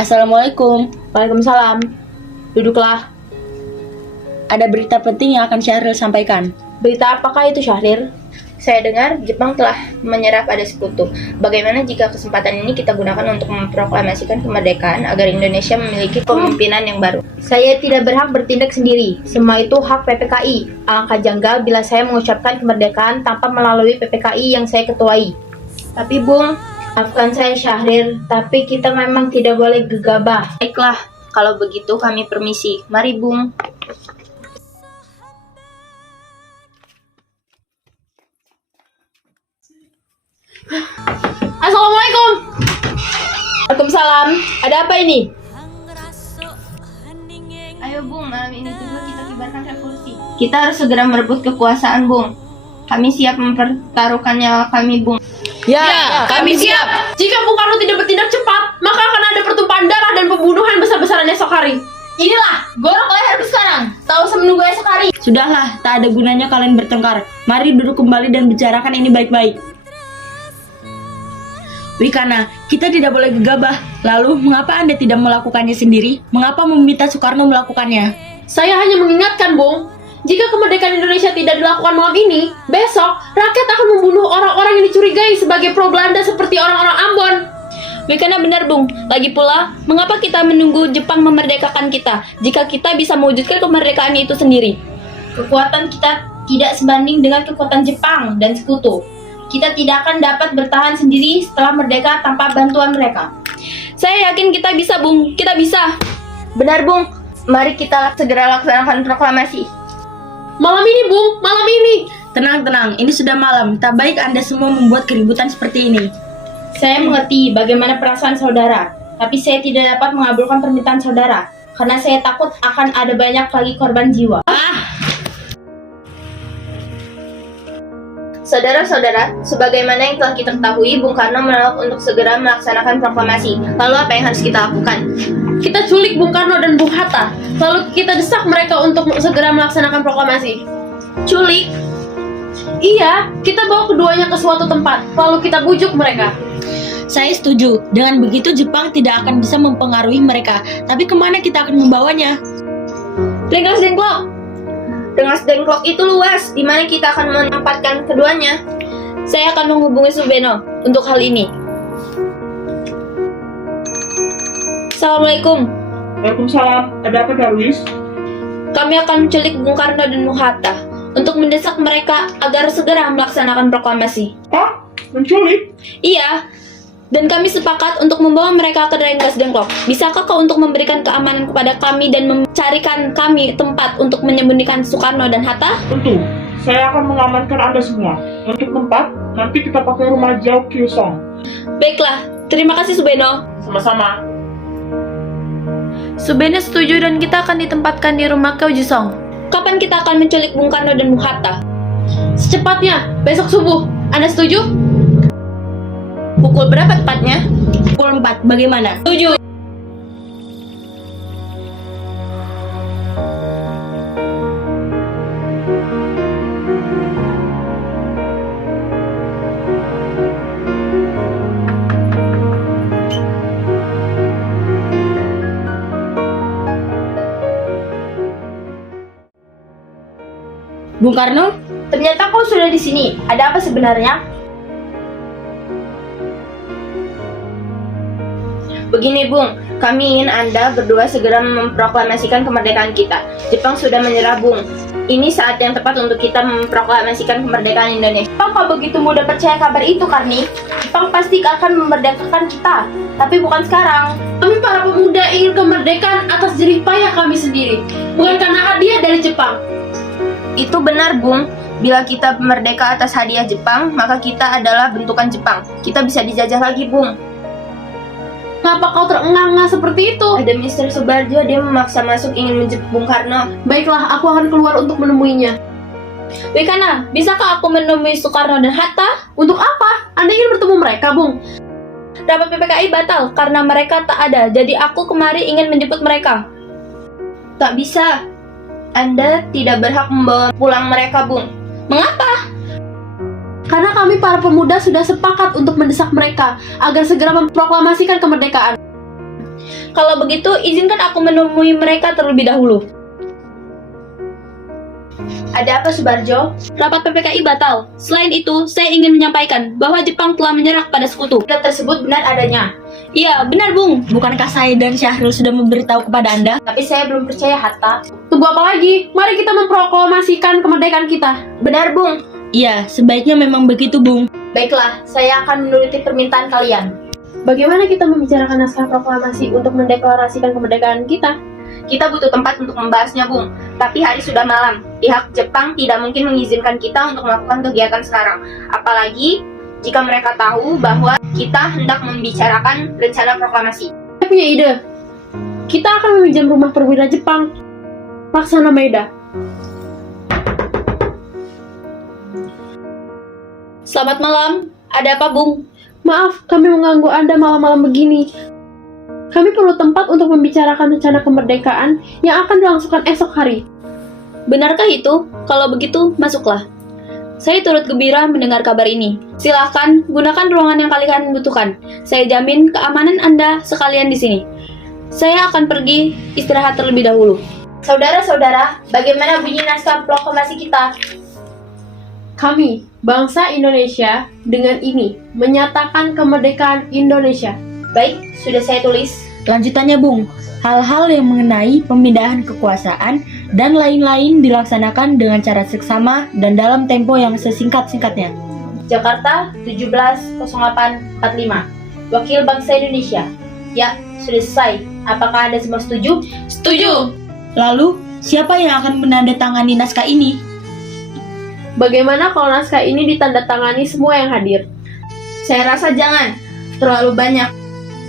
Assalamualaikum. Waalaikumsalam. Duduklah. Ada berita penting yang akan Syahril sampaikan. Berita apakah itu, Syahrir? Saya dengar Jepang telah menyerah pada sekutu. Bagaimana jika kesempatan ini kita gunakan untuk memproklamasikan kemerdekaan agar Indonesia memiliki kepemimpinan yang baru? Saya tidak berhak bertindak sendiri. Semua itu hak PPKI. Alangkah janggal bila saya mengucapkan kemerdekaan tanpa melalui PPKI yang saya ketuai. Tapi Bung, Maafkan saya, Syahrir, tapi kita memang tidak boleh gegabah. baiklah. Kalau begitu kami permisi. Mari Bung. Assalamualaikum. Waalaikumsalam. Ada apa ini? Ayo Bung, malam ini juga kita kibarkan revolusi. Kita harus segera merebut kekuasaan Bung. Kami siap mempertaruhkan nyawa kami Bung. Ya, kami siap. Jika Bung Karno tidak bertindak cepat, maka akan ada pertumpahan darah dan pembunuhan besar-besaran esok hari. Inilah, gorok leherku sekarang. Tak usah menunggu esok hari. Sudahlah, tak ada gunanya kalian bertengkar. Mari duduk kembali dan bicarakan ini baik-baik. Wikana, kita tidak boleh gegabah. Lalu, mengapa Anda tidak melakukannya sendiri? Mengapa meminta Soekarno melakukannya? Saya hanya mengingatkan, Bung. Jika kemerdekaan Indonesia tidak dilakukan malam ini, besok rakyat akan membunuh orang-orang yang dicurigai sebagai pro Belanda seperti orang-orang Ambon. Wikana benar, Bung. Lagi pula, mengapa kita menunggu Jepang memerdekakan kita jika kita bisa mewujudkan kemerdekaan itu sendiri? Kekuatan kita tidak sebanding dengan kekuatan Jepang dan sekutu. Kita tidak akan dapat bertahan sendiri setelah merdeka tanpa bantuan mereka. Saya yakin kita bisa, Bung. Kita bisa. Benar Bung. Mari kita segera laksanakan proklamasi. Malam ini, Bung. Malam ini. Tenang-tenang, ini sudah malam. Tak baik Anda semua membuat keributan seperti ini. Saya mengerti bagaimana perasaan saudara, tapi saya tidak dapat mengabulkan permintaan saudara karena saya takut akan ada banyak lagi korban jiwa. Saudara-saudara, sebagaimana yang telah kita ketahui, Bung Karno menolak untuk segera melaksanakan proklamasi. Lalu apa yang harus kita lakukan? Kita culik Bung Karno dan Bung Hatta, lalu kita desak mereka untuk segera melaksanakan proklamasi. Culik? Iya, kita bawa keduanya ke suatu tempat, lalu kita bujuk mereka. Saya setuju. Dengan begitu Jepang tidak akan bisa mempengaruhi mereka. Tapi kemana kita akan membawanya? Rengas Dengklok. Rengas Dengklok itu luas, di mana kita akan menempatkan keduanya. Saya akan menghubungi Subeno untuk hal ini. Assalamualaikum. Waalaikumsalam. Ada apa, Darwis? Kami akan menculik Bung Karno dan Bung Hatta untuk mendesak mereka agar segera melaksanakan proklamasi. Hah? Menculik? Iya. Dan kami sepakat untuk membawa mereka ke Rengas Dengklok. Bisakah kau untuk memberikan keamanan kepada kami dan mencarikan kami tempat untuk menyembunyikan Soekarno dan Hatta? Tentu. Saya akan mengamankan Anda semua. Untuk tempat, nanti kita pakai rumah Jauh Kyusong. Baiklah, terima kasih Subeno. Sama-sama. Subeno setuju dan kita akan ditempatkan di rumah Kau Jusong. Kapan kita akan menculik Bung Karno dan Bung Hatta? Secepatnya, besok subuh. Anda setuju? Pukul berapa tepatnya? Pukul 4, bagaimana? Setuju. Bung Karno? Ternyata kau sudah di sini. Ada apa sebenarnya? Begini Bung, kami ingin Anda berdua segera memproklamasikan kemerdekaan kita. Jepang sudah menyerah Bung. Ini saat yang tepat untuk kita memproklamasikan kemerdekaan Indonesia. Apakah begitu mudah percaya kabar itu, Karni? Jepang pasti akan memerdekakan kita, tapi bukan sekarang. Kami para pemuda ingin kemerdekaan atas jerih payah kami sendiri, bukan karena hadiah dari Jepang. Itu benar Bung. Bila kita merdeka atas hadiah Jepang, maka kita adalah bentukan Jepang. Kita bisa dijajah lagi Bung. Kenapa kau terengah-engah seperti itu? Ada Mr. Subarjo, dia memaksa masuk ingin menjemput Bung Karno. Baiklah, aku akan keluar untuk menemuinya. Wikana, bisakah aku menemui Soekarno dan Hatta? Untuk apa? Anda ingin bertemu mereka, Bung? Rapat PPKI batal karena mereka tak ada, jadi aku kemari ingin menjemput mereka. Tak bisa. Anda tidak berhak membawa pulang mereka, Bung. Mengapa? Karena kami para pemuda sudah sepakat untuk mendesak mereka agar segera memproklamasikan kemerdekaan. Kalau begitu, izinkan aku menemui mereka terlebih dahulu. Ada apa, Subarjo? Rapat PPKI batal. Selain itu, saya ingin menyampaikan bahwa Jepang telah menyerah kepada sekutu. Berita tersebut benar adanya. Iya, benar Bung. Bukankah saya dan Syahrul sudah memberitahu kepada Anda? Tapi saya belum percaya, Hatta. Tunggu apa lagi? Mari kita memproklamasikan kemerdekaan kita. Benar, Bung. Iya, sebaiknya memang begitu Bung. Baiklah, saya akan menuruti permintaan kalian. Bagaimana kita membicarakan naskah proklamasi untuk mendeklarasikan kemerdekaan kita? Kita butuh tempat untuk membahasnya, Bung. Tapi hari sudah malam. Pihak Jepang tidak mungkin mengizinkan kita untuk melakukan kegiatan sekarang. Apalagi jika mereka tahu bahwa kita hendak membicarakan rencana proklamasi. Saya punya ide. Kita akan meminjam rumah perwira Jepang. Laksana Maeda. Selamat malam. Ada apa Bung? Maaf, kami mengganggu Anda malam-malam begini. Kami perlu tempat untuk membicarakan rencana kemerdekaan yang akan dilangsungkan esok hari. Benarkah itu? Kalau begitu, masuklah. Saya turut gembira mendengar kabar ini. Silakan gunakan ruangan yang kalian butuhkan. Saya jamin keamanan Anda sekalian di sini. Saya akan pergi istirahat terlebih dahulu. Saudara-saudara, bagaimana bunyi naskah proklamasi kita? Kami, bangsa Indonesia, dengan ini menyatakan kemerdekaan Indonesia. Baik, sudah saya tulis. Lanjutannya Bung, hal-hal yang mengenai pemindahan kekuasaan dan lain-lain dilaksanakan dengan cara seksama dan dalam tempo yang sesingkat-singkatnya. Jakarta, 17/08/45. Wakil Bangsa Indonesia. Ya, sudah selesai. Apakah Anda semua setuju? Setuju. Lalu, siapa yang akan menandatangani naskah ini? Bagaimana kalau naskah ini ditandatangani semua yang hadir? Saya rasa jangan. Terlalu banyak.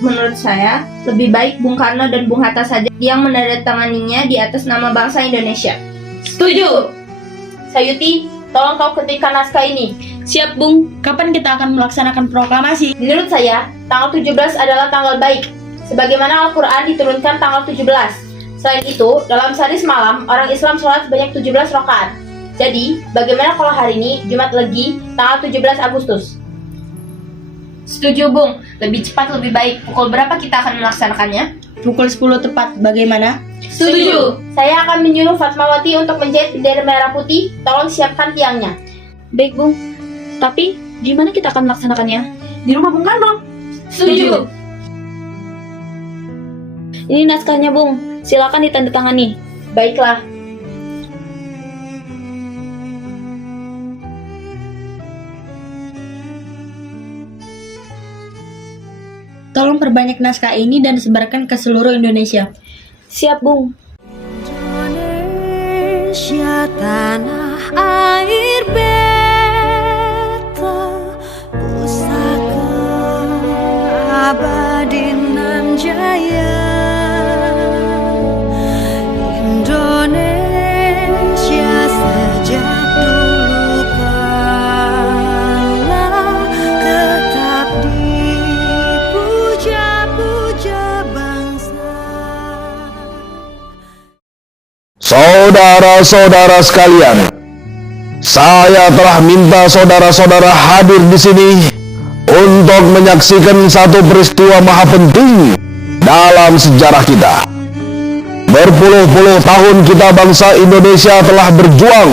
Menurut saya, lebih baik Bung Karno dan Bung Hatta saja yang menandatanganinya di atas nama bangsa Indonesia. Setuju. Sayuti, tolong kau ketikkan naskah ini. Siap Bung. Kapan kita akan melaksanakan proklamasi? Menurut saya, tanggal 17 adalah tanggal baik. Sebagaimana Al-Quran diturunkan tanggal 17. Selain itu, dalam sehari semalam, orang Islam sholat sebanyak 17 rakaat. Jadi, bagaimana kalau hari ini, Jumat Legi, tanggal 17 Agustus? Setuju, Bung. Lebih cepat lebih baik. Pukul berapa kita akan melaksanakannya? Pukul 10 tepat, bagaimana? Setuju. Saya akan menyuruh Fatmawati untuk menjahit bendera merah putih. Tolong siapkan tiangnya. Baik Bung. Tapi, gimana kita akan melaksanakannya? Di rumah Bung Karno. Setuju. Ini naskahnya Bung. Silakan ditandatangani. Baiklah. Tolong perbanyak naskah ini dan sebarkan ke seluruh Indonesia. Siap Bung. Indonesia tanah air beta, pusaka abadi nan jaya. Indonesia sejak dulu kala tetap dipuja-puja bangsa. Saudara-saudara sekalian, saya telah minta saudara-saudara hadir di sini untuk menyaksikan satu peristiwa maha penting dalam sejarah kita. Berpuluh-puluh tahun kita bangsa Indonesia telah berjuang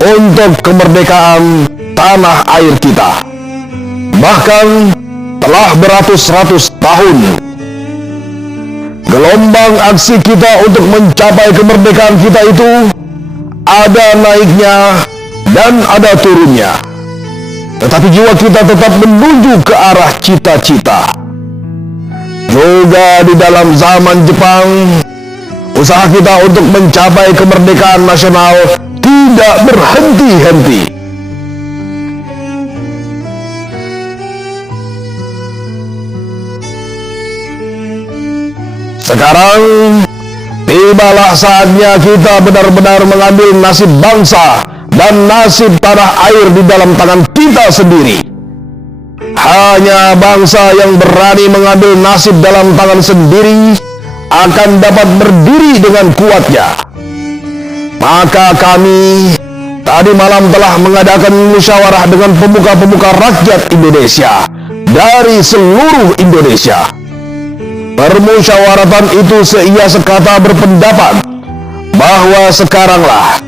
untuk kemerdekaan tanah air kita. Bahkan telah beratus-ratus tahun gelombang aksi kita untuk mencapai kemerdekaan kita itu ada naiknya dan ada turunnya. Tetapi jiwa kita tetap menuju ke arah cita-cita. Juga di dalam zaman Jepang, usaha kita untuk mencapai kemerdekaan nasional tidak berhenti-henti. Sekarang tibalah saatnya kita benar-benar mengambil nasib bangsa dan nasib tanah air di dalam tangan kita sendiri. Hanya bangsa yang berani mengambil nasib dalam tangan sendiri akan dapat berdiri dengan kuatnya. Maka kami tadi malam telah mengadakan musyawarah dengan pemuka-pemuka rakyat Indonesia dari seluruh Indonesia. permusyawaratan itu seia sekata berpendapat bahwa sekaranglah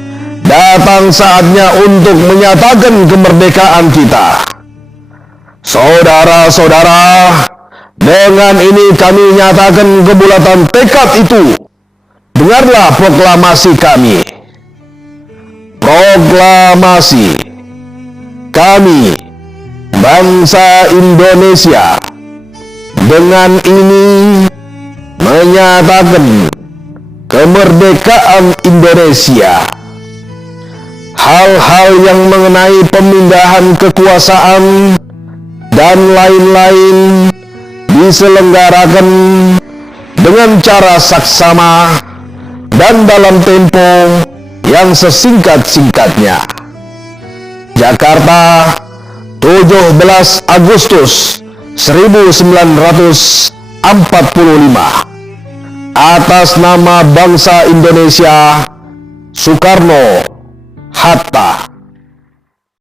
datang saatnya untuk menyatakan kemerdekaan kita. Saudara-saudara, dengan ini kami nyatakan kebulatan tekad itu. Dengarlah proklamasi kami. Proklamasi. Kami, bangsa Indonesia, dengan ini menyatakan kemerdekaan Indonesia. Hal-hal yang mengenai pemindahan kekuasaan dan lain-lain diselenggarakan dengan cara saksama dan dalam tempo yang sesingkat-singkatnya. Jakarta, 17 Agustus 1945. Atas nama bangsa Indonesia, Soekarno Hatta.